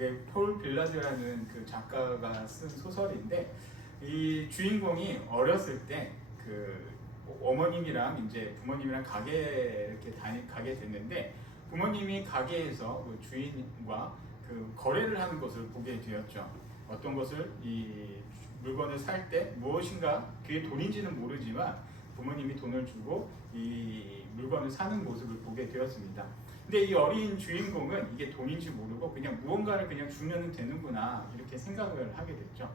그게 폴 빌라드라는 그 작가가 쓴 소설인데, 이 주인공이 어렸을 때 그 어머님이랑 이제 부모님이랑 가게 이렇게 가게 됐는데, 부모님이 가게에서 그 주인과 그 거래를 하는 것을 보게 되었죠. 어떤 것을 이 물건을 살 때 무엇인가 그게 돈인지는 모르지만 부모님이 돈을 주고 이 물건을 사는 모습을 보게 되었습니다. 근데 이 어린 주인공은 이게 돈인지 모르고 그냥 무언가를 그냥 주면 되는구나 이렇게 생각을 하게 됐죠.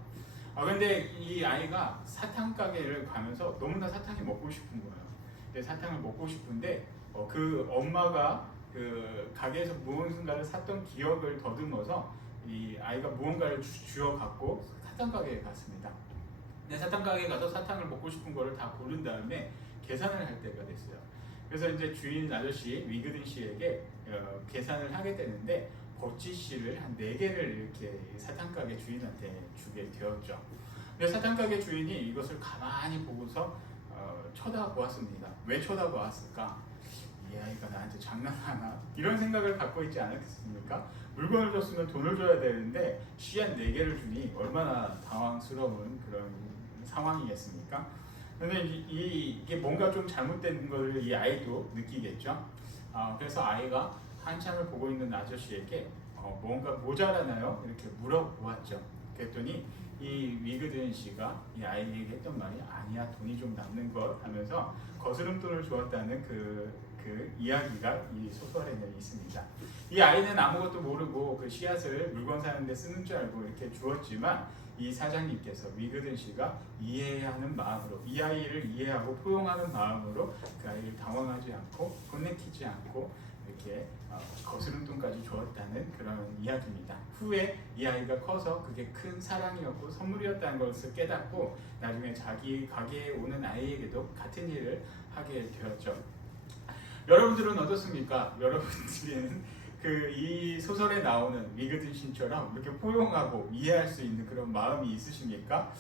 근데 이 아이가 사탕 가게를 가면서 너무나 사탕이 먹고 싶은 거예요. 근데 사탕을 먹고 싶은데 그 엄마가 그 가게에서 무언가를 샀던 기억을 더듬어서 이 아이가 무언가를 주워 갖고 사탕 가게에 갔습니다. 근데 사탕 가게에 가서 사탕을 먹고 싶은 거를 다 고른 다음에 계산을 할 때가 됐어요. 그래서 이제 주인 아저씨 위그든 씨에게 계산을 하게 되는데 버찌씨를 한 4개를 이렇게 사탕 가게 주인한테 주게 되었죠. 근데 사탕 가게 주인이 이것을 가만히 보고서 쳐다보았습니다. 왜 쳐다보았을까? 이 아이가 나한테 장난하나? 이런 생각을 갖고 있지 않았겠습니까? 물건을 줬으면 돈을 줘야 되는데 씨앗 4개를 주니 얼마나 당황스러운 그런 상황이겠습니까? 근데 이게 뭔가 좀 잘못된 걸 이 아이도 느끼겠죠. 그래서 아이가 한참을 보고 있는 아저씨에게 뭔가 모자라나요? 이렇게 물어보았죠. 그랬더니 이 위그든 씨가 이 아이에게 했던 말이 아니야, 돈이 좀 남는 것 하면서 거스름돈을 주었다는 그 이야기가 이 소설에는 있습니다. 이 아이는 아무것도 모르고 그 씨앗을 물건 사는데 쓰는 줄 알고 이렇게 주었지만 이 사장님께서 위그든 씨가 이해하는 마음으로 이 아이를 이해하고 포용하는 마음으로 그 아이를 당황하지 않고 혼내키지 않고 이렇게 거스름돈까지 주었다는 그런 이야기입니다. 후에 이 아이가 커서 그게 큰 사랑이었고 선물이었다는 것을 깨닫고 나중에 자기 가게에 오는 아이에게도 같은 일을 하게 되었죠. 여러분들은 어떻습니까? 여러분들은 이 소설에 나오는 위그든 씨처럼 이렇게 포용하고 이해할 수 있는 그런 마음이 있으십니까?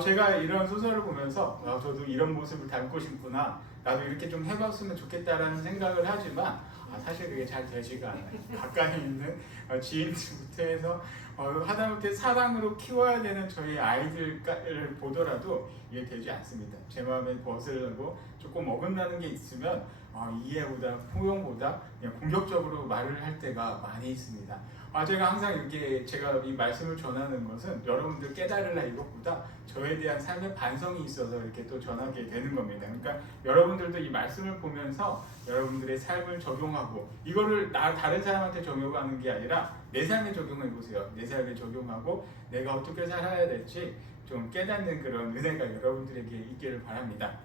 제가 이런 소설을 보면서 저도 이런 모습을 닮고 싶구나, 나도 이렇게 좀 해봤으면 좋겠다라는 생각을 하지만 사실 그게 잘 되지가 않아요. 가까이 있는 지인들부터 해서 하다못해 사랑으로 키워야 되는 저희 아이들을 보더라도 이게 되지 않습니다. 제 마음에 벗으려고 조금 어긋나는 게 있으면 이해보다 포용보다 그냥 공격적으로 말을 할 때가 많이 있습니다. 제가 항상 이렇게 제가 이 말씀을 전하는 것은 여러분들 깨달으라 이것보다 저에 대한 삶의 반성이 있어서 이렇게 또 전하게 되는 겁니다. 그러니까 여러분들도 이 말씀을 보면서 여러분들의 삶을 적용하고 이거를 다른 사람한테 적용하는 게 아니라 내 삶에 적용해 보세요. 내 삶에 적용하고 내가 어떻게 살아야 될지 좀 깨닫는 그런 은혜가 여러분들에게 있기를 바랍니다.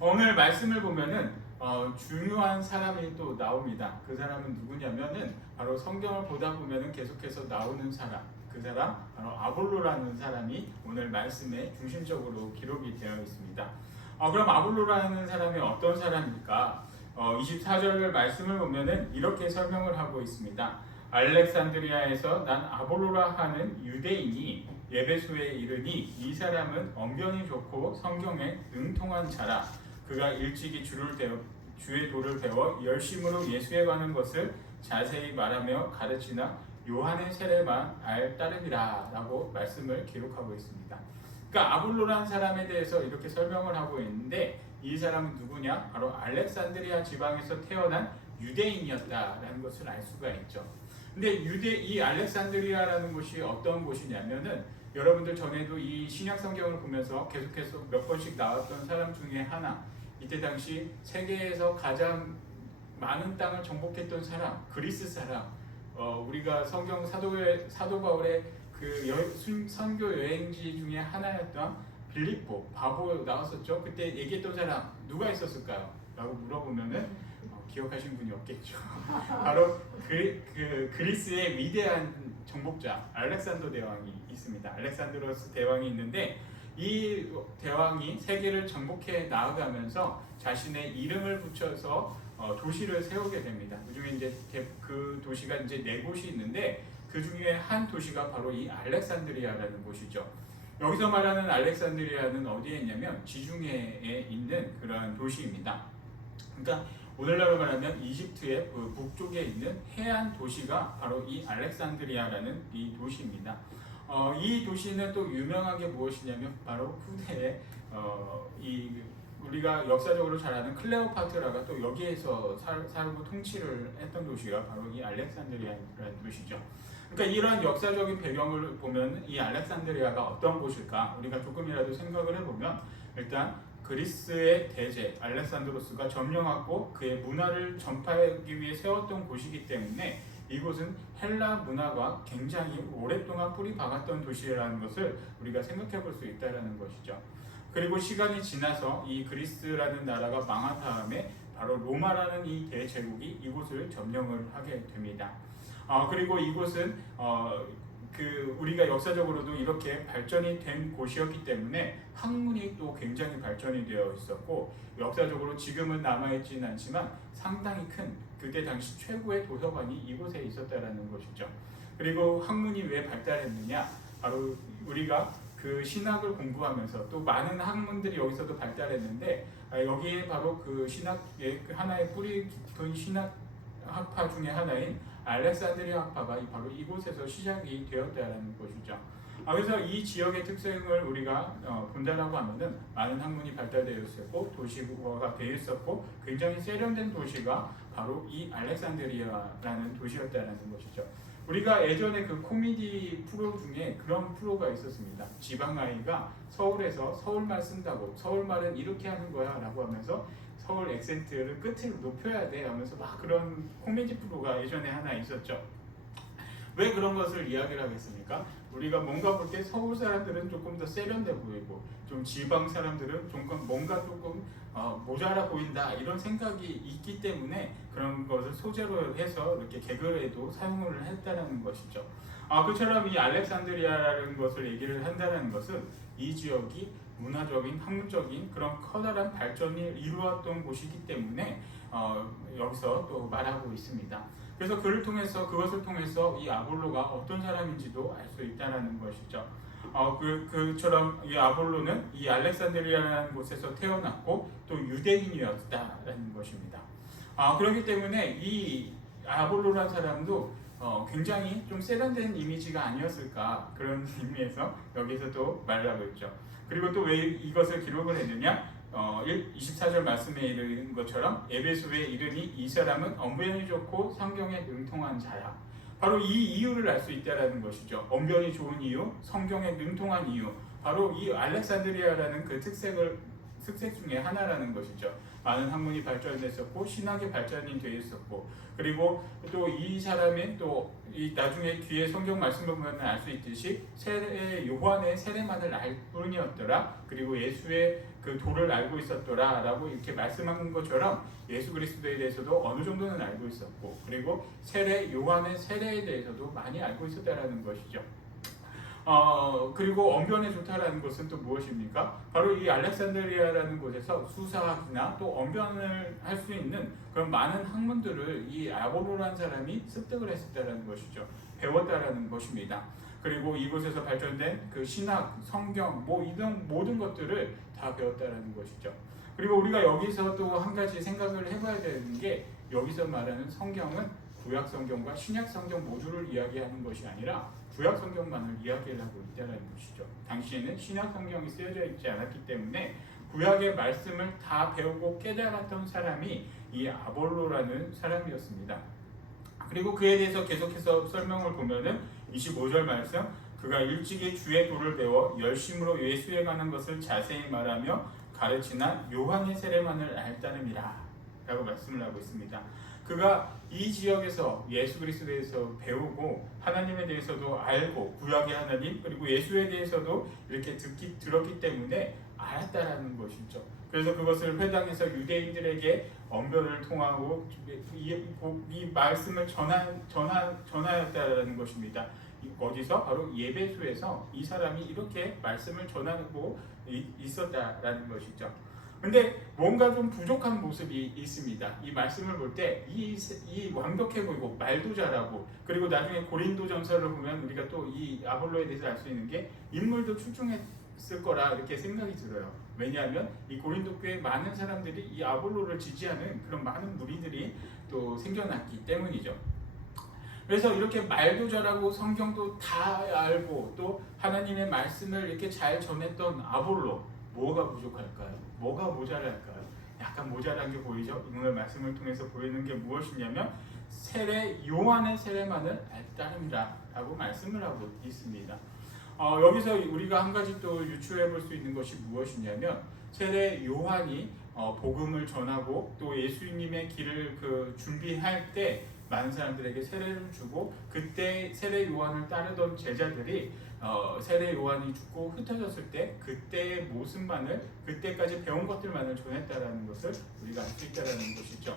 오늘 말씀을 보면은 중요한 사람이 또 나옵니다. 그 사람은 누구냐면은 바로 성경을 보다 보면은 계속해서 나오는 사람, 그 사람 바로 아볼로라는 사람이 오늘 말씀에 중심적으로 기록이 되어 있습니다. 그럼 아볼로라는 사람이 어떤 사람일까? 24절 말씀을 보면은 이렇게 설명을 하고 있습니다. 알렉산드리아에서 난 아볼로라 하는 유대인이 예배소에 이르니 이 사람은 언변이 좋고 성경에 능통한 자라. 그가 일찍이 주의 도를 배워 열심으로 예수에 관한 것을 자세히 말하며 가르치나 요한의 세례만 따름이라 라고 말씀을 기록하고 있습니다. 그러니까 아볼로라는 사람에 대해서 이렇게 설명을 하고 있는데 이 사람은 누구냐? 바로 알렉산드리아 지방에서 태어난 유대인이었다라는 것을 알 수가 있죠. 근데 이 알렉산드리아라는 곳이 어떤 곳이냐면은 여러분들 전에도 이 신약 성경을 보면서 계속해서 몇 번씩 나왔던 사람 중에 하나, 이때 당시 세계에서 가장 많은 땅을 정복했던 사람, 그리스 사람, 우리가 성경 사도 바울의 그 선교 여행지 중에 하나였던 빌립보, 바보 나왔었죠. 그때 얘기했던 사람 누가 있었을까요? 라고 물어보면은 기억하시는 분이 없겠죠. 바로 그리스의 위대한 정복자 알렉산더 대왕이 있습니다. 알렉산드로스 대왕이 있는데 이 대왕이 세계를 정복해 나아가면서 자신의 이름을 붙여서 도시를 세우게 됩니다. 그 중에 이제 그 도시가 이제 4곳이 있는데 그 중에 한 도시가 바로 이 알렉산드리아라는 곳이죠. 여기서 말하는 알렉산드리아는 어디에 있냐면 지중해에 있는 그런 도시입니다. 그러니까 오늘날로 말하면 이집트의 그 북쪽에 있는 해안 도시가 바로 이 알렉산드리아라는 이 도시입니다. 이 도시는 또 유명한 게 무엇이냐면 바로 후대에 이 우리가 역사적으로 잘 아는 클레오파트라가 또 여기에서 살고 통치를 했던 도시가 바로 이 알렉산드리아라는 도시죠. 그러니까 이러한 역사적인 배경을 보면 이 알렉산드리아가 어떤 곳일까 우리가 조금이라도 생각을 해보면 일단 그리스의 대제 알렉산드로스가 점령하고 그의 문화를 전파하기 위해 세웠던 곳이기 때문에 이곳은 헬라 문화가 굉장히 오랫동안 뿌리 박았던 도시라는 것을 우리가 생각해 볼 수 있다는 것이죠. 그리고 시간이 지나서 이 그리스라는 나라가 망한 다음에 바로 로마라는 이 대제국이 이곳을 점령을 하게 됩니다. 그리고 이곳은 우리가 역사적으로도 이렇게 발전이 된 곳이었기 때문에 학문이 또 굉장히 발전이 되어 있었고 역사적으로 지금은 남아있지는 않지만 상당히 큰 그때 당시 최고의 도서관이 이곳에 있었다라는 것이죠. 그리고 학문이 왜 발달했느냐? 바로 우리가 그 신학을 공부하면서 또 많은 학문들이 여기서도 발달했는데 여기에 바로 그 신학의 하나의 뿌리 깊은 신학 학파 중에 하나인 알렉산드리아 학파가 바로 이곳에서 시작이 되었다는 것이죠. 그래서 이 지역의 특성을 우리가 본다라고 하면은 많은 학문이 발달되어 있었고 도시화가 되어 있었고 굉장히 세련된 도시가 바로 이 알렉산드리아라는 도시였다는 것이죠. 우리가 예전에 그 코미디 프로 중에 그런 프로가 있었습니다. 지방 아이가 서울에서 서울말 쓴다고 서울말은 이렇게 하는 거야 라고 하면서 서울 액센트를 끝을 높여야 돼 하면서 막 그런 코미디 프로가 예전에 하나 있었죠. 왜 그런 것을 이야기를 하겠습니까? 우리가 뭔가 볼 때 서울 사람들은 조금 더 세련돼 보이고 좀 지방 사람들은 뭔가 조금 모자라 보인다 이런 생각이 있기 때문에 그런 것을 소재로 해서 이렇게 개그에도 사용을 했다는 것이죠. 그처럼 이 알렉산드리아라는 것을 얘기를 한다는 것은 이 지역이 문화적인, 학문적인 그런 커다란 발전을 이루었던 곳이기 때문에 여기서 또 말하고 있습니다. 그래서 그것을 통해서 이 아볼로가 어떤 사람인지도 알 수 있다는 것이죠. 그처럼 이 아볼로는 이 알렉산드리아라는 곳에서 태어났고 또 유대인이었다는 것입니다. 그렇기 때문에 이 아볼로라는 사람도 굉장히 좀 세련된 이미지가 아니었을까 그런 의미에서 여기서도 말하고 있죠. 그리고 또 왜 이것을 기록을 했느냐? 24절 말씀에 이르는 것처럼 에베소에 이르니 이 사람은 언변이 좋고 성경에 능통한 자라. 바로 이 이유를 알 수 있다는 것이죠. 언변이 좋은 이유, 성경에 능통한 이유. 바로 이 알렉산드리아라는 그 특색 중에 하나라는 것이죠. 많은 학문이 발전됐었고 신학이 발전이 되어 있었고 그리고 또 이 사람은 또 이 나중에 뒤에 성경 말씀을 보면 알 수 있듯이 요한의 세례만을 알 뿐이었더라. 그리고 예수의 그 도를 알고 있었더라 라고 이렇게 말씀한 것처럼 예수 그리스도에 대해서도 어느 정도는 알고 있었고 그리고 요한의 세례에 대해서도 많이 알고 있었다라는 것이죠. 그리고 언변에 좋다라는 것은 또 무엇입니까? 바로 이 알렉산드리아라는 곳에서 수사학이나 또 언변을 할 수 있는 그런 많은 학문들을 이 아볼로라는 사람이 습득을 했었다는 것이죠. 배웠다라는 것입니다. 그리고 이곳에서 발전된 그 신학, 성경, 이런 모든 것들을 다 배웠다라는 것이죠. 그리고 우리가 여기서 또 한 가지 생각을 해봐야 되는 게 여기서 말하는 성경은 구약 성경과 신약 성경 모두를 이야기하는 것이 아니라 구약 성경만을 이야기하고 있다는 것이죠. 당시에는 신약 성경이 쓰여져 있지 않았기 때문에 구약의 말씀을 다 배우고 깨달았던 사람이 이 아볼로라는 사람이었습니다. 그리고 그에 대해서 계속해서 설명을 보면은 25절 말씀 그가 일찍이 주의 도를 배워 열심으로 예수에 관한 것을 자세히 말하며 가르치나 요한의 세례만을 알다름이라 라고 말씀을 하고 있습니다. 그가 이 지역에서 예수 그리스도에 대해서 배우고 하나님에 대해서도 알고 구약의 하나님 그리고 예수에 대해서도 이렇게 들었기 때문에 알았다라는 것이죠. 그래서 그것을 회당에서 유대인들에게 언변을 통하고 이 말씀을 전하였다라는 것입니다. 어디서? 바로 예배소에서 이 사람이 이렇게 말씀을 전하고 있었다라는 것이죠. 근데 뭔가 좀 부족한 모습이 있습니다. 이 말씀을 볼 때 이 완벽해 보이고 말도 잘하고 그리고 나중에 고린도전서를 보면 우리가 또 이 아볼로에 대해서 알 수 있는 게 인물도 출중했습니다. 있을 거라 이렇게 생각이 들어요. 왜냐하면 이 고린도 교회 많은 사람들이 이 아볼로를 지지하는 그런 많은 무리들이 또 생겨났기 때문이죠. 그래서 이렇게 말도 잘하고 성경도 다 알고 또 하나님의 말씀을 이렇게 잘 전했던 아볼로, 뭐가 부족할까요? 뭐가 모자랄까요? 약간 모자란 게 보이죠? 오늘 말씀을 통해서 보이는 게 무엇이냐면 세례 요한의 세례만을 알따름이라 라고 말씀을 하고 있습니다. 여기서 우리가 한 가지 또 유추해 볼 수 있는 것이 무엇이냐면 세례 요한이 복음을 전하고 또 예수님의 길을 준비할 때 많은 사람들에게 세례를 주고 그때 세례 요한을 따르던 제자들이 세례 요한이 죽고 흩어졌을 때 그때의 모습만을 그때까지 배운 것들만을 전했다라는 것을 우리가 알 수 있다라는 것이죠.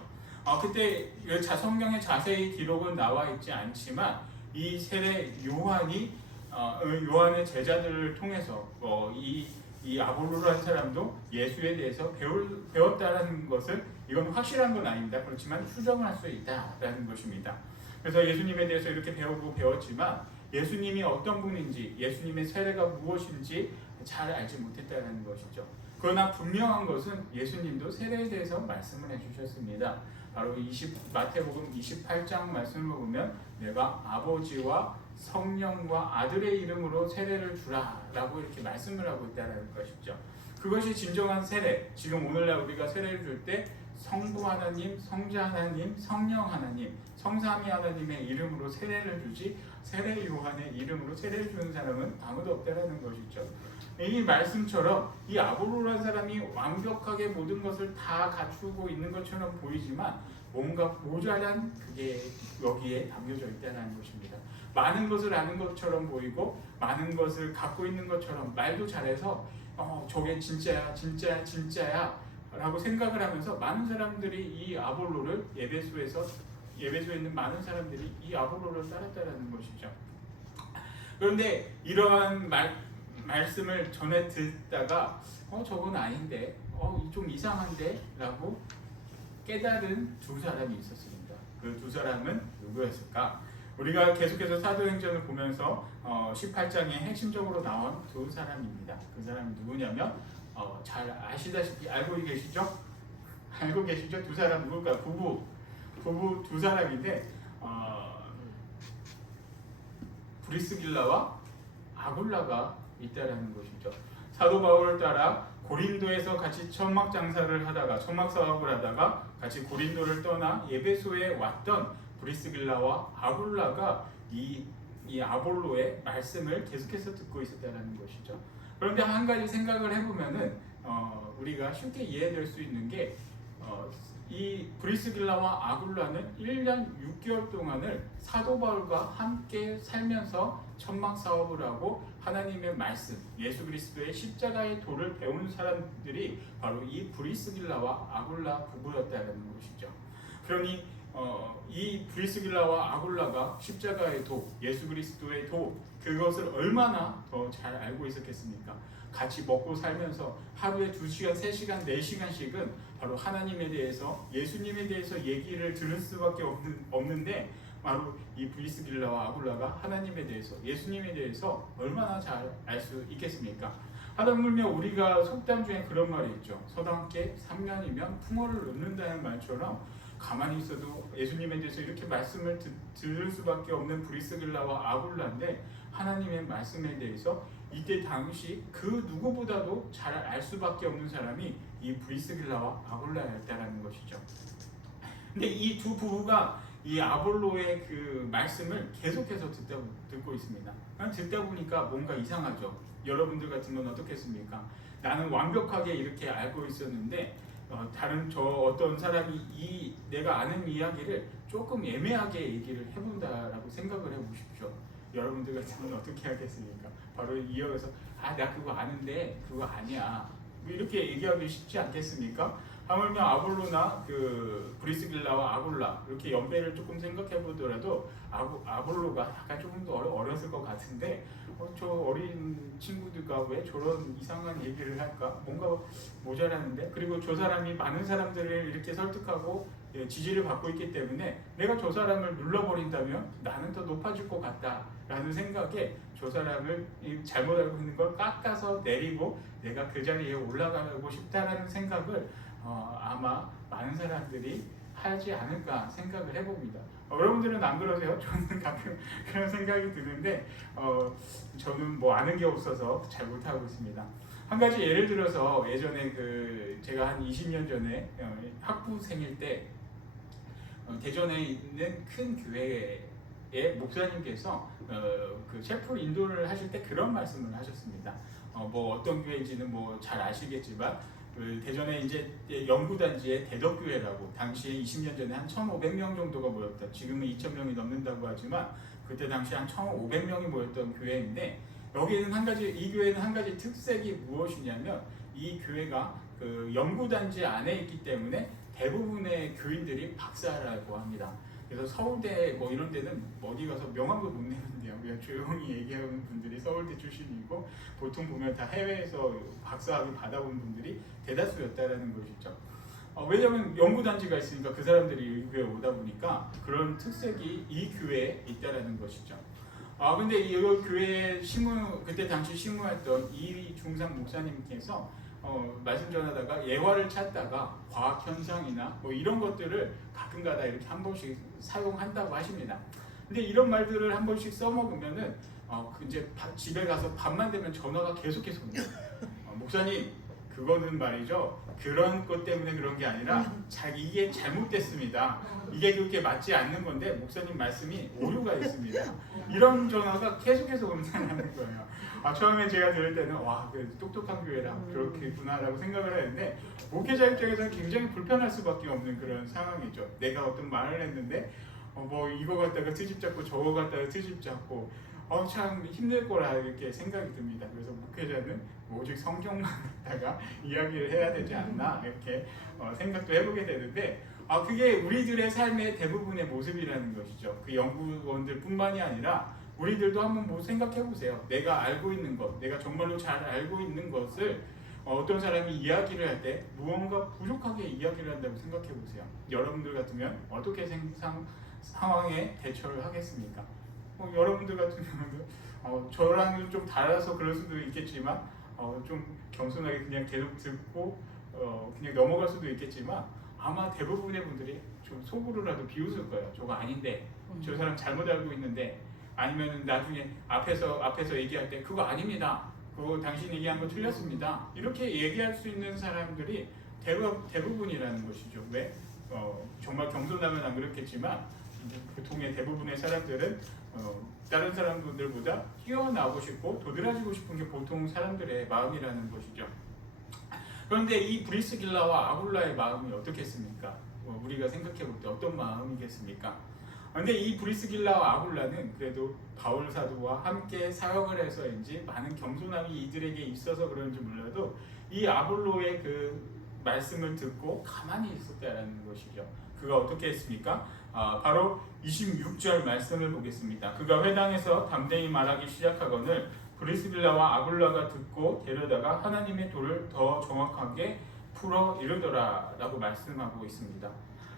그때 성경에 자세히 기록은 나와 있지 않지만 이 세례 요한이 요한의 제자들을 통해서 이 아볼로라는 사람도 예수에 대해서 배웠다라는 것을 이건 확실한 건 아닙니다. 그렇지만 추정을 할 수 있다라는 것입니다. 그래서 예수님에 대해서 이렇게 배웠지만 예수님이 어떤 분인지 예수님의 세례가 무엇인지 잘 알지 못했다는 것이죠. 그러나 분명한 것은 예수님도 세례에 대해서 말씀을 해주셨습니다. 바로 마태복음 28장 말씀을 보면 내가 아버지와 성령과 아들의 이름으로 세례를 주라 라고 이렇게 말씀을 하고 있다는 것이죠. 그것이 진정한 세례. 지금 오늘날 우리가 세례를 줄 때 성부 하나님, 성자 하나님, 성령 하나님, 성삼위 하나님의 이름으로 세례를 주지 세례 요한의 이름으로 세례를 주는 사람은 아무도 없다라는 것이죠. 이 말씀처럼 이 아볼로라는 사람이 완벽하게 모든 것을 다 갖추고 있는 것처럼 보이지만 뭔가 모자란 그게 여기에 담겨져 있다는 것입니다. 많은 것을 아는 것처럼 보이고 많은 것을 갖고 있는 것처럼 말도 잘해서 저게 진짜야 라고 생각을 하면서 많은 사람들이 이 아볼로를 예배소에 있는 많은 사람들이 이 아볼로를 따랐다는 것이죠. 그런데 이러한 말씀을 전해 듣다가 저건 아닌데 좀 이상한데 라고 깨달은 두 사람이 있었습니다. 그 두 사람은 누구였을까? 우리가 계속해서 사도행전을 보면서 18장에 핵심적으로 나온 두 사람입니다. 그 사람이 누구냐면 잘 아시다시피 알고 계시죠? 두 사람 누굴까요? 부부 두 사람인데 브리스길라와 아굴라가 있다라는 것이죠. 사도 바울을 따라 고린도에서 같이 천막 사업을 하다가 같이 고린도를 떠나 예배소에 왔던 브리스길라와 아굴라가 이 아볼로의 말씀을 계속해서 듣고 있었다는 것이죠. 그런데 한 가지 생각을 해보면은 우리가 쉽게 이해될 수 있는 게 이 브리스길라와 아굴라는 1년 6개월 동안을 사도 바울과 함께 살면서 천막 사업을 하고 하나님의 말씀, 예수 그리스도의 십자가의 도를 배운 사람들이 바로 이 브리스길라와 아굴라 부부였다는 것이죠. 그러니 이 브리스길라와 아굴라가 십자가의 도, 예수 그리스도의 도, 그것을 얼마나 더 잘 알고 있었겠습니까? 같이 먹고 살면서 하루에 2시간, 3시간, 4시간씩은 바로 하나님에 대해서, 예수님에 대해서 얘기를 들을 수밖에 없는데 바로 이 브리스길라와 아굴라가 하나님에 대해서, 예수님에 대해서 얼마나 잘 알 수 있겠습니까? 하다물며 우리가 속담 중에 그런 말이 있죠. 서당께 3년이면 풍어를 넣는다는 말처럼 가만히 있어도 예수님에 대해서 이렇게 말씀을 들을 수밖에 없는 브리스길라와 아굴라인데 하나님의 말씀에 대해서 이때 당시 그 누구보다도 잘 알 수밖에 없는 사람이 이 브리스길라와 아굴라였다는 것이죠. 근데 이 두 부부가 이 아볼로의 그 말씀을 계속해서 듣고 있습니다. 듣다 보니까 뭔가 이상하죠. 여러분들 같으면 어떻겠습니까? 나는 완벽하게 이렇게 알고 있었는데 다른 어떤 사람이 내가 아는 이야기를 조금 애매하게 얘기를 해본다라고 생각을 해보십시오. 여러분들 같으면 어떻게 하겠습니까? 바로 이어서 나 그거 아는데 그거 아니야. 이렇게 얘기하기 쉽지 않겠습니까? 하물며 아볼로나 그 브리스길라와 아굴라 이렇게 연배를 조금 생각해 보더라도 아볼로가 약간 조금 더 어렸을 것 같은데 저 어린 친구들과 왜 저런 이상한 얘기를 할까? 뭔가 모자라는데. 그리고 저 사람이 많은 사람들을 이렇게 설득하고 지지를 받고 있기 때문에 내가 저 사람을 눌러버린다면 나는 더 높아질 것 같다라는 생각에 저 사람을 잘못 알고 있는 걸 깎아서 내리고 내가 그 자리에 올라가고 싶다라는 생각을 아마 많은 사람들이 하지 않을까 생각을 해봅니다. 여러분들은 안 그러세요? 저는 가끔 그런 생각이 드는데 저는 뭐 아는 게 없어서 잘 못하고 있습니다. 한 가지 예를 들어서 예전에 제가 한 20년 전에 학부생일 때 대전에 있는 큰 교회의 목사님께서 그 셰프 인도를 하실 때 그런 말씀을 하셨습니다. 뭐 어떤 교회인지는 뭐 잘 아시겠지만 그 대전에 이제 영구단지의 대덕교회라고 당시에 20년 전에 한 1,500명 정도가 모였다. 지금은 2,000명이 넘는다고 하지만 그때 당시 한 1,500명이 모였던 교회인데 여기에는 이 교회는 한 가지 특색이 무엇이냐면 이 교회가 그 영구단지 안에 있기 때문에 대부분의 교인들이 박사라고 합니다. 그래서 서울대 뭐 이런 데는 어디 가서 명함도 못 내는데요. 그냥 조용히 얘기하는 분들이 서울대 출신이고 보통 보면 다 해외에서 박사학위 받아본 분들이 대다수였다라는 것이죠. 왜냐하면 연구단지가 있으니까 그 사람들이 이 교회에 오다 보니까 그런 특색이 이 교회에 있다라는 것이죠. 근데 이 교회에 그때 당시 심무했던 이중상 목사님께서 말씀 전하다가 예화를 찾다가 과학 현상이나 뭐 이런 것들을 가끔가다 이렇게 한 번씩 사용한다고 하십니다. 근데 이런 말들을 한 번씩 써먹으면은 이제 집에 가서 밤만 되면 전화가 계속해서 옵니다. 목사님 그거는 말이죠. 그런 것 때문에 그런 게 아니라 이게 잘못됐습니다. 이게 그렇게 맞지 않는 건데 목사님 말씀이 오류가 있습니다. 이런 전화가 계속해서 온다는 거예요. 처음에 제가 들을 때는 와, 똑똑한 교회라 그렇겠구나라고 생각을 했는데 목회자 입장에서는 굉장히 불편할 수밖에 없는 그런 상황이죠. 내가 어떤 말을 했는데 뭐 이거 갖다가 트집 잡고 저거 갖다가 트집 잡고 참 힘들 거라 이렇게 생각이 듭니다. 그래서 목회자는 오직 성경만 갖다가 이야기를 해야 되지 않나 이렇게 생각도 해보게 되는데 그게 우리들의 삶의 대부분의 모습이라는 것이죠. 그 연구원들 뿐만이 아니라 우리들도 한번 생각해 보세요. 내가 알고 있는 것, 내가 정말로 잘 알고 있는 것을 어떤 사람이 이야기를 할 때 무언가 부족하게 이야기를 한다고 생각해 보세요. 여러분들 같으면 어떻게 상황에 대처를 하겠습니까? 여러분들 같은 경우는 저랑은 좀 달라서 그럴 수도 있겠지만 좀 겸손하게 그냥 계속 듣고 그냥 넘어갈 수도 있겠지만 아마 대부분의 분들이 좀 속으로라도 비웃을 거예요. 저거 아닌데, 저 사람 잘못 알고 있는데, 아니면 나중에 앞에서 얘기할 때 그거 아닙니다. 그거 당신 얘기한 거 틀렸습니다. 이렇게 얘기할 수 있는 사람들이 대부분이라는 것이죠. 왜? 정말 겸손하면 안 그렇겠지만 보통의 대부분의 사람들은 다른 사람들보다 뛰어나고 싶고 도드라지고 싶은 게 보통 사람들의 마음이라는 것이죠. 그런데 이 브리스길라와 아굴라의 마음이 어떻겠습니까? 우리가 생각해 볼 때 어떤 마음이겠습니까? 그런데 이 브리스길라와 아굴라는 그래도 바울 사도와 함께 사역을 해서인지 많은 겸손함이 이들에게 있어서 그런지 몰라도 이 아볼로의 그 말씀을 듣고 가만히 있었다라는 것이죠. 그가 어떻게 했습니까? 바로 26절 말씀을 보겠습니다. 그가 회당에서 담대히 말하기 시작하거늘 브리스길라와 아굴라가 듣고 데려다가 하나님의 도를 더 정확하게 풀어 이르더라 라고 말씀하고 있습니다.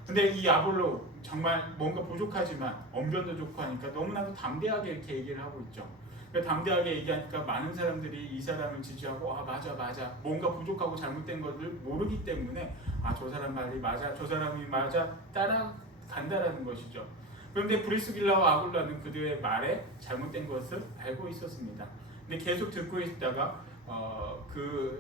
근데 이 아볼로 정말 뭔가 부족하지만 언변도 좋고 하니까 너무나도 담대하게 이렇게 얘기를 하고 있죠. 담대하게 얘기하니까 많은 사람들이 이 사람을 지지하고 맞아 뭔가 부족하고 잘못된 것을 모르기 때문에 저 사람 말이 맞아, 저 사람이 맞아 따라간다라는 것이죠. 그런데 브리스길라와 아굴라는 그들의 말에 잘못된 것을 알고 있었습니다. 근데 계속 듣고 있다가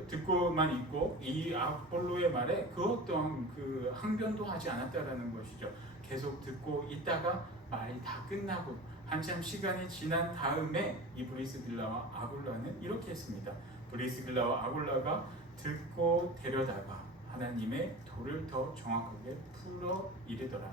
듣고만 있고 이 아볼로의 말에 그 어떤 그 항변도 하지 않았다라는 것이죠. 계속 듣고 있다가 말이 다 끝나고 한참 시간이 지난 다음에 이 브리스길라와 아굴라는 이렇게 했습니다. 브리스길라와 아굴라가 듣고 데려다가 하나님의 도를 더 정확하게 풀어 이르더라.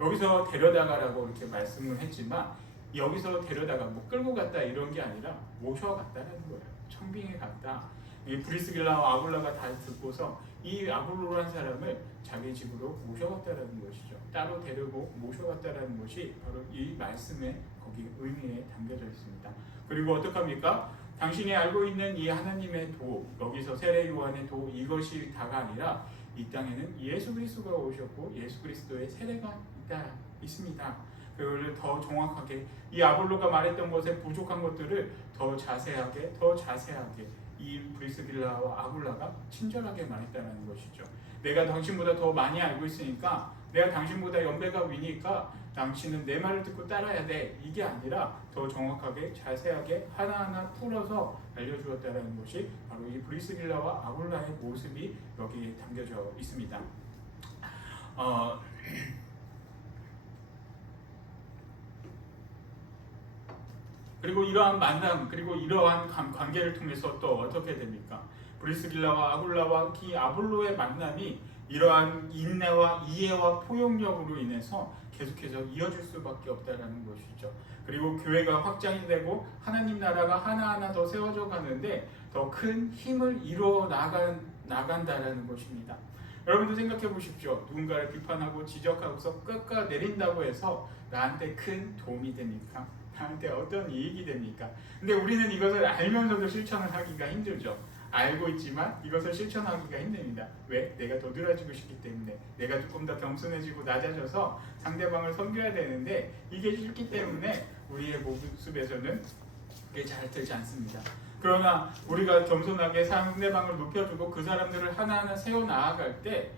여기서 데려다가라고 이렇게 말씀을 했지만 여기서 데려다가 뭐 끌고 갔다 이런 게 아니라 모셔갔다는 거예요. 청빙해 갔다. 이 브리스길라와 아굴라가 다 듣고서 이 아볼로라는 사람을 자기 집으로 모셔갔다라는 것이죠. 따로 데리고 모셔갔다라는 것이 바로 이 말씀의 거기 의미에 담겨져 있습니다. 그리고 어떡합니까? 당신이 알고 있는 이 하나님의 도, 여기서 세례 요한의 도, 이것이 다가 아니라 이 땅에는 예수 그리스도가 오셨고 예수 그리스도의 세례가 있습니다. 그걸 더 정확하게 이 아볼로가 말했던 것에 부족한 것들을 더 자세하게 이 브리스길라와 아굴라가 친절하게 말했다는 것이죠. 내가 당신보다 더 많이 알고 있으니까, 내가 당신보다 연배가 위니까 당신은 내 말을 듣고 따라야 돼, 이게 아니라 더 정확하게 자세하게 하나하나 풀어서 알려주었다는 것이 바로 이 브리스길라와 아굴라의 모습이 여기에 담겨져 있습니다. 그리고 이러한 만남, 그리고 이러한 관계를 통해서 또 어떻게 됩니까? 브리스길라와 아굴라와 이 아볼로의 만남이 이러한 인내와 이해와 포용력으로 인해서 계속해서 이어질 수밖에 없다는 것이죠. 그리고 교회가 확장이 되고 하나님 나라가 하나하나 더 세워져 가는데 더 큰 힘을 이루어 나간다라는 것입니다. 여러분도 생각해 보십시오. 누군가를 비판하고 지적하고서 깎아내린다고 해서 나한테 큰 도움이 됩니까? 나한테 어떤 이익이 됩니까? 근데 우리는 이것을 알면서도 실천을 하기가 힘들죠. 알고 있지만 이것을 실천하기가 힘듭니다. 왜? 내가 도드라지고 싶기 때문에, 내가 조금 더 겸손해지고 낮아져서 상대방을 섬겨야 되는데 이게 싫기 때문에 우리의 모습에서는 그게 잘 되지 않습니다. 그러나 우리가 겸손하게 상대방을 높여주고 그 사람들을 하나하나 세워나아갈 때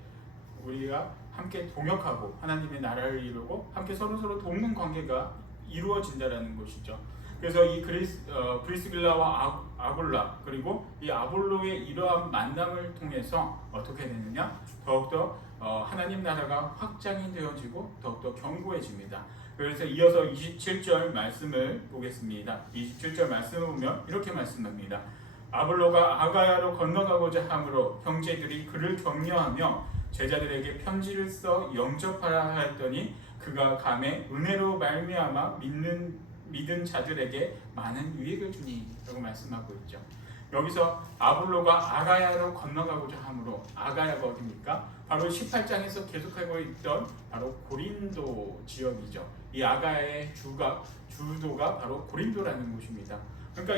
우리가 함께 동역하고 하나님의 나라를 이루고 함께 서로 돕는 관계가 이루어진다라는 것이죠. 그래서 이 브리스길라와 아굴라 그리고 이 아볼로의 이러한 만남을 통해서 어떻게 되느냐? 더욱더 하나님 나라가 확장이 되어지고 더욱더 견고해집니다. 그래서 이어서 27절 말씀을 보겠습니다. 27절 말씀을 보면 이렇게 말씀합니다. 아볼로가 아가야로 건너가고자 함으로 형제들이 그를 격려하며 제자들에게 편지를 써 영접하라 하였더니 그가 감에 은혜로 말미암아 믿은 자들에게 많은 유익을 주니 라고 말씀하고 있죠. 여기서 아볼로가 아가야로 건너가고자 함으로, 아가야가 어디입니까? 바로 18장에서 계속하고 있던 바로 고린도 지역이죠. 이 아가야의 주도가 바로 고린도라는 곳입니다. 그러니까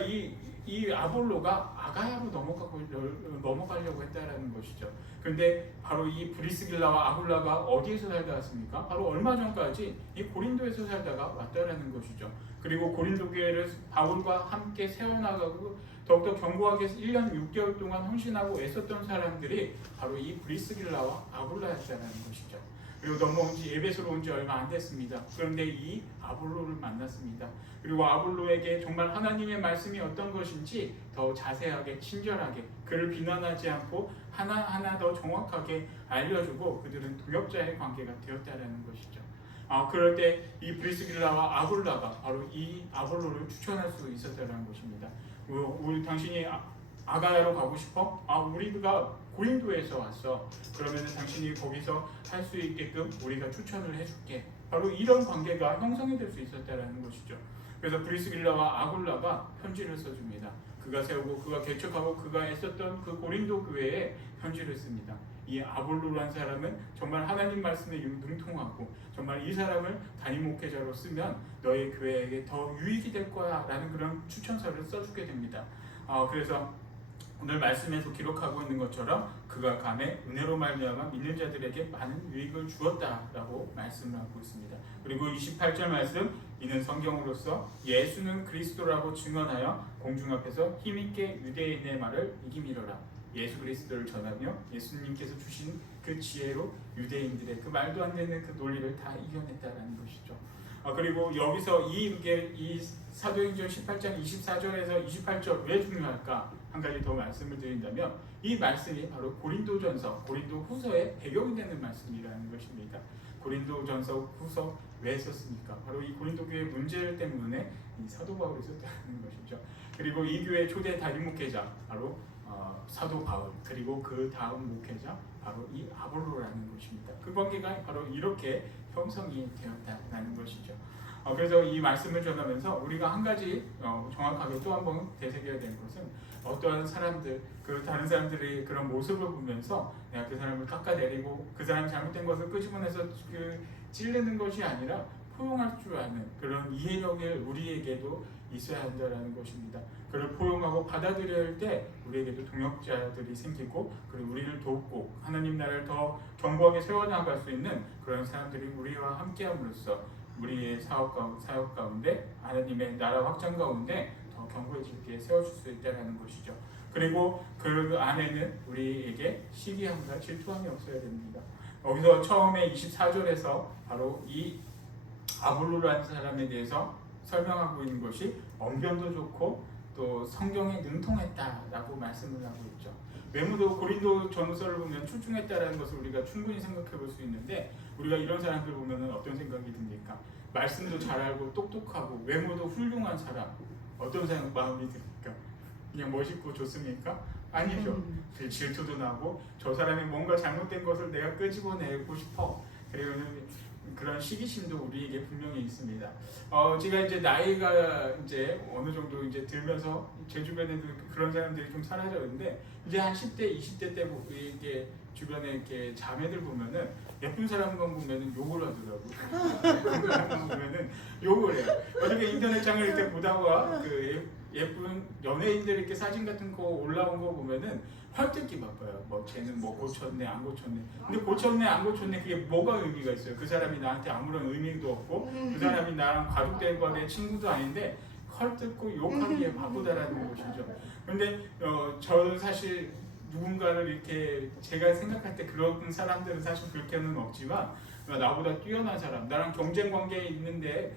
이 아볼로가 아가야로 넘어가려고 했다라는 것이죠. 그런데 바로 이 브리스길라와 아굴라가 어디에서 살다 왔습니까? 바로 얼마 전까지 이 고린도에서 살다가 왔다라는 것이죠. 그리고 고린도 교회를 바울과 함께 세워나가고 더욱더 견고하게 1년 6개월 동안 헌신하고 애썼던 사람들이 바로 이 브리스길라와 아굴라였다는 것이죠. 그리고 넘어온 지 에베소로 온 지 얼마 안 됐습니다. 그런데 이 아볼로를 만났습니다. 그리고 아볼로에게 정말 하나님의 말씀이 어떤 것인지 더 자세하게 친절하게 그를 비난하지 않고 하나하나 더 정확하게 알려주고 그들은 동역자의 관계가 되었다는 것이죠. 그럴 때 이 브리스길라와 아굴라가 바로 이 아볼로를 추천할 수 있었다는 것입니다. 우리 당신이 아가야로 가고 싶어? 우리가 고린도에서 왔어. 그러면 당신이 거기서 할 수 있게끔 우리가 추천을 해줄게. 바로 이런 관계가 형성이 될 수 있었다는 것이죠. 그래서 브리스길라와 아굴라가 편지를 써줍니다. 그가 세우고 그가 개척하고 그가 애썼던 그 고린도 교회에 편지를 씁니다. 이 아볼로라는 사람은 정말 하나님 말씀에 능통하고 정말 이 사람을 담임 목회자로 쓰면 너희 교회에게 더 유익이 될 거야 라는 그런 추천서를 써주게 됩니다. 그래서 오늘 말씀에서 기록하고 있는 것처럼 그가 감에 은혜로 말미암아 믿는 자들에게 많은 유익을 주었다라고 말씀을 하고 있습니다. 그리고 28절 말씀, 이는 성경으로서 예수는 그리스도라고 증언하여 공중 앞에서 힘있게 유대인의 말을 이기미러라. 예수 그리스도를 전하며 예수님께서 주신 그 지혜로 유대인들의 그 말도 안 되는 그 논리를 다 이겨냈다라는 것이죠. 그리고 여기서 이 사도행전 18장 24절에서 28절 왜 중요할까? 한 가지 더 말씀을 드린다면 이 말씀이 바로 고린도전서, 고린도후서의 배경이 되는 말씀이라는 것입니다. 고린도전서, 후서 왜 썼습니까? 바로 이 고린도 교회 문제 때문에 이 사도 바울이 썼다는 것이죠. 그리고 이 교회 초대 담임 목회자 바로 사도 바울, 그리고 그 다음 목회자 바로 이 아볼로라는 것입니다. 그 관계가 바로 이렇게 형성이 되었다는 것이죠. 그래서 이 말씀을 전하면서 우리가 한 가지 정확하게 또 한 번 되새겨야 되는 것은 어떠한 사람들, 그 다른 사람들의 그런 모습을 보면서 내가 그 사람을 깎아내리고 그 사람이 잘못된 것을 끄집어내서 찌르는 것이 아니라 포용할 줄 아는 그런 이해력이 우리에게도 있어야 한다는 것입니다. 그를 포용하고 받아들여야 할 때 우리에게도 동역자들이 생기고, 그리고 우리를 돕고 하나님 나라를 더 견고하게 세워나갈 수 있는 그런 사람들이 우리와 함께함으로써 우리의 사역 가운데 하나님의 나라 확장 가운데 더 견고해지게 세워줄 수 있다는 것이죠. 그리고 그 안에는 우리에게 시기함과 질투함이 없어야 됩니다. 여기서 처음에 24절에서 바로 이 아볼로라는 사람에 대해서 설명하고 있는 것이 언변도 좋고 또 성경에 능통했다라고 말씀을 하고 있죠. 외모도 고린도 전서를 보면 출중했다라는 것을 우리가 충분히 생각해 볼 수 있는데, 우리가 이런 사람들 보면 어떤 생각이 듭니까? 말씀도 잘 알고 똑똑하고 외모도 훌륭한 사람, 어떤 사람 마음이 듭니까? 그냥 멋있고 좋습니까? 아니죠. 질투도 나고 저 사람이 뭔가 잘못된 것을 내가 끄집어내고 싶어. 그리고 그런 시기심도 우리에게 분명히 있습니다. 제가 이제 나이가 이제 어느 정도 이제 들면서 제 주변에도 그런 사람들이 좀 사라졌는데, 이제 한 10대, 20대 때 이게 주변에 이렇게 자매들 보면은 예쁜 사람만 보면은 욕을 하더라고. 예쁜 사람만 보면은 욕을 해요. 어저께 인터넷창을 이렇게 보다가 그 예쁜 연예인들 이렇게 사진 같은 거 올라온 거 보면은 헐뜯기 바빠요. 뭐 쟤는 뭐 고쳤네 안 고쳤네. 근데 고쳤네 안 고쳤네 그게 뭐가 의미가 있어요? 그 사람이 나한테 아무런 의미도 없고 그 사람이 나랑 가족들과 내 친구도 아닌데 헐뜯고 욕하기에 바쁘다라는 것이죠. 근데 저는 사실 누군가를 이렇게 제가 생각할 때 그런 사람들은 사실 그렇게는 없지만, 나보다 뛰어난 사람, 나랑 경쟁 관계에 있는데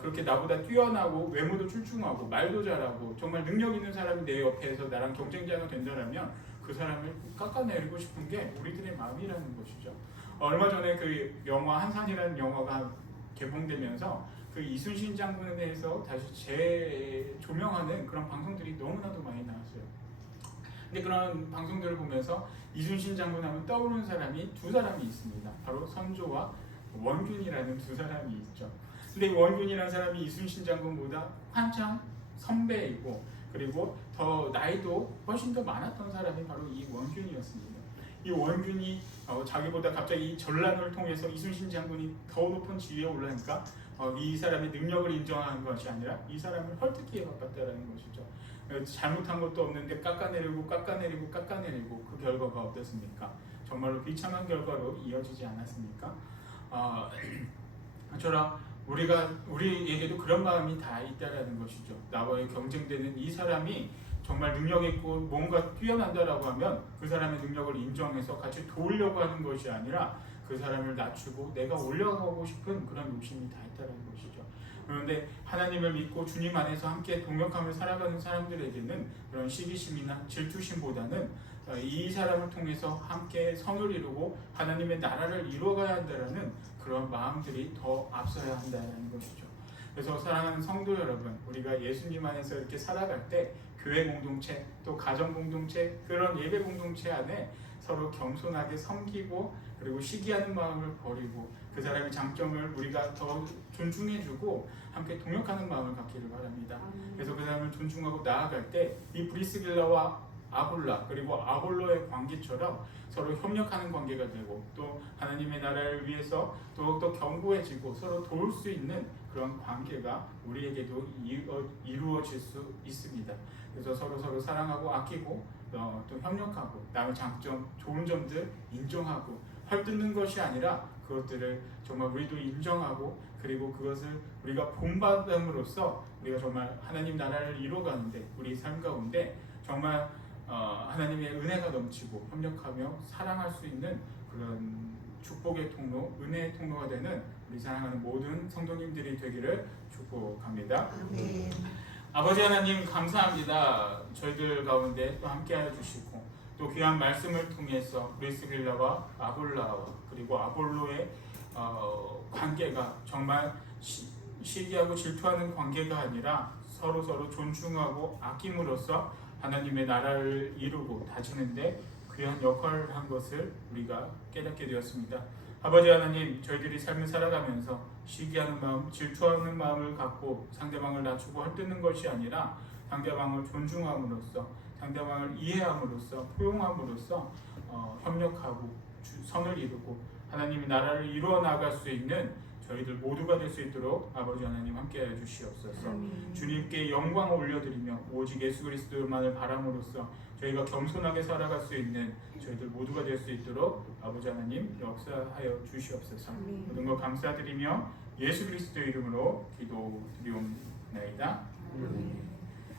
그렇게 나보다 뛰어나고 외모도 출중하고 말도 잘하고 정말 능력 있는 사람이 내 옆에서 나랑 경쟁자가 된다면 그 사람을 깎아내리고 싶은 게 우리들의 마음이라는 것이죠. 얼마 전에 그 영화 한산이라는 영화가 개봉되면서 그 이순신 장군에 대해서 다시 재조명하는 그런 방송들이 너무나도 많이 나왔어요. 근데 그런 방송들을 보면서 이순신 장군 하면 떠오르는 사람이 두 사람이 있습니다. 바로 선조와 원균이라는 두 사람이 있죠. 근데 원균이라는 사람이 이순신 장군보다 한창 선배이고, 그리고 더 나이도 훨씬 더 많았던 사람이 바로 이 원균이었습니다. 이 원균이 자기보다 갑자기 이 전란을 통해서 이순신 장군이 더 높은 지위에 올라니까 이 사람의 능력을 인정하는 것이 아니라 이 사람을 헐뜯기에 바빴다는 것이죠. 잘못한 것도 없는데 깎아내리고 그 결과가 어떻습니까? 정말로 비참한 결과로 이어지지 않았습니까? 저랑 우리에게도 그런 마음이 다 있다라는 것이죠. 나와의 경쟁되는 이 사람이 정말 능력 있고 뭔가 뛰어난다라고 하면 그 사람의 능력을 인정해서 같이 도우려고 하는 것이 아니라 그 사람을 낮추고 내가 올라가고 싶은 그런 욕심이 다 있다는 것이죠. 그런데 하나님을 믿고 주님 안에서 함께 동역하며 살아가는 사람들에게는 그런 시기심이나 질투심보다는 이 사람을 통해서 함께 선을 이루고 하나님의 나라를 이루어가야 한다는 그런 마음들이 더 앞서야 한다는 것이죠. 그래서 사랑하는 성도 여러분, 우리가 예수님 안에서 이렇게 살아갈 때 교회 공동체, 또 가정 공동체, 그런 예배 공동체 안에 서로 겸손하게 섬기고, 그리고 시기하는 마음을 버리고 그 사람의 장점을 우리가 더 존중해주고 함께 동역하는 마음을 갖기를 바랍니다. 그래서 그 사람을 존중하고 나아갈 때 이 브리스길라와 아볼라, 그리고 아볼로의 관계처럼 서로 협력하는 관계가 되고, 또 하나님의 나라를 위해서 더욱더 견고해지고 서로 도울 수 있는 그런 관계가 우리에게도 이루어질 수 있습니다. 그래서 서로 사랑하고 아끼고 또 협력하고 남의 장점, 좋은 점들 인정하고 헐뜯는 것이 아니라 그것들을 정말 우리도 인정하고, 그리고 그것을 우리가 본받음으로써 우리가 정말 하나님 나라를 이루어가는데 우리 삶 가운데 정말 하나님의 은혜가 넘치고 협력하며 사랑할 수 있는 그런 축복의 통로, 은혜의 통로가 되는 우리 사랑하는 모든 성도님들이 되기를 축복합니다. 아멘. 아버지 하나님 감사합니다. 저희들 가운데 또 함께하여 주시고 또 귀한 말씀을 통해서 브리스길라와 아볼라와 그리고 아볼로의 관계가 정말 시기하고 질투하는 관계가 아니라 서로 존중하고 아낌으로써 하나님의 나라를 이루고 다지는데 귀한 역할을 한 것을 우리가 깨닫게 되었습니다. 아버지 하나님, 저희들이 삶을 살아가면서 시기하는 마음, 질투하는 마음을 갖고 상대방을 낮추고 헐뜯는 것이 아니라 상대방을 존중함으로써, 상대방을 이해함으로써, 포용함으로써 협력하고 선을 이루고 하나님의 나라를 이루어 나갈 수 있는 저희들 모두가 될 수 있도록 아버지 하나님 함께하여 주시옵소서. 아멘. 주님께 영광을 올려드리며 오직 예수 그리스도만을 바람으로써 저희가 겸손하게 살아갈 수 있는 저희들 모두가 될 수 있도록 아버지 하나님 역사하여 주시옵소서. 아멘. 모든 것 감사드리며 예수 그리스도 이름으로 기도드리옵나이다. 아멘.